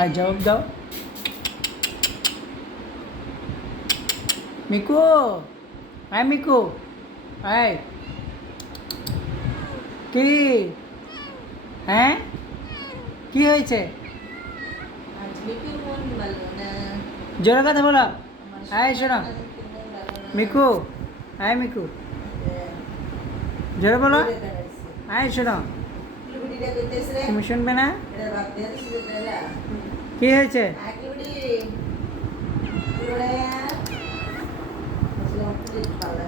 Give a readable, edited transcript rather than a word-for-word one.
আর জবাব দাও। মিকু, হ্যাঁ মিকু, হ্যাঁ কি, হ্যাঁ কি হয়েছে? আজ মিকুর মন ভালো না। জোরে কথা বলো। আমার হ্যাঁ শোনো সন্তান খুব মন ভালো না। মিকু, হ্যাঁ মিকু, হ্যাঁ, জোরে বলো। ঘুরে বেড়াইছে। হ্যাঁ শোনো, কিলুবিটিটা কইতেছে রে, তুমি শুনবে না? এটা ভাত দিয়ে দিছি যে তেলা। কি হয়েছে? কিলুবিটি, কিলুবিটি, আসলে আমার খুব ভালো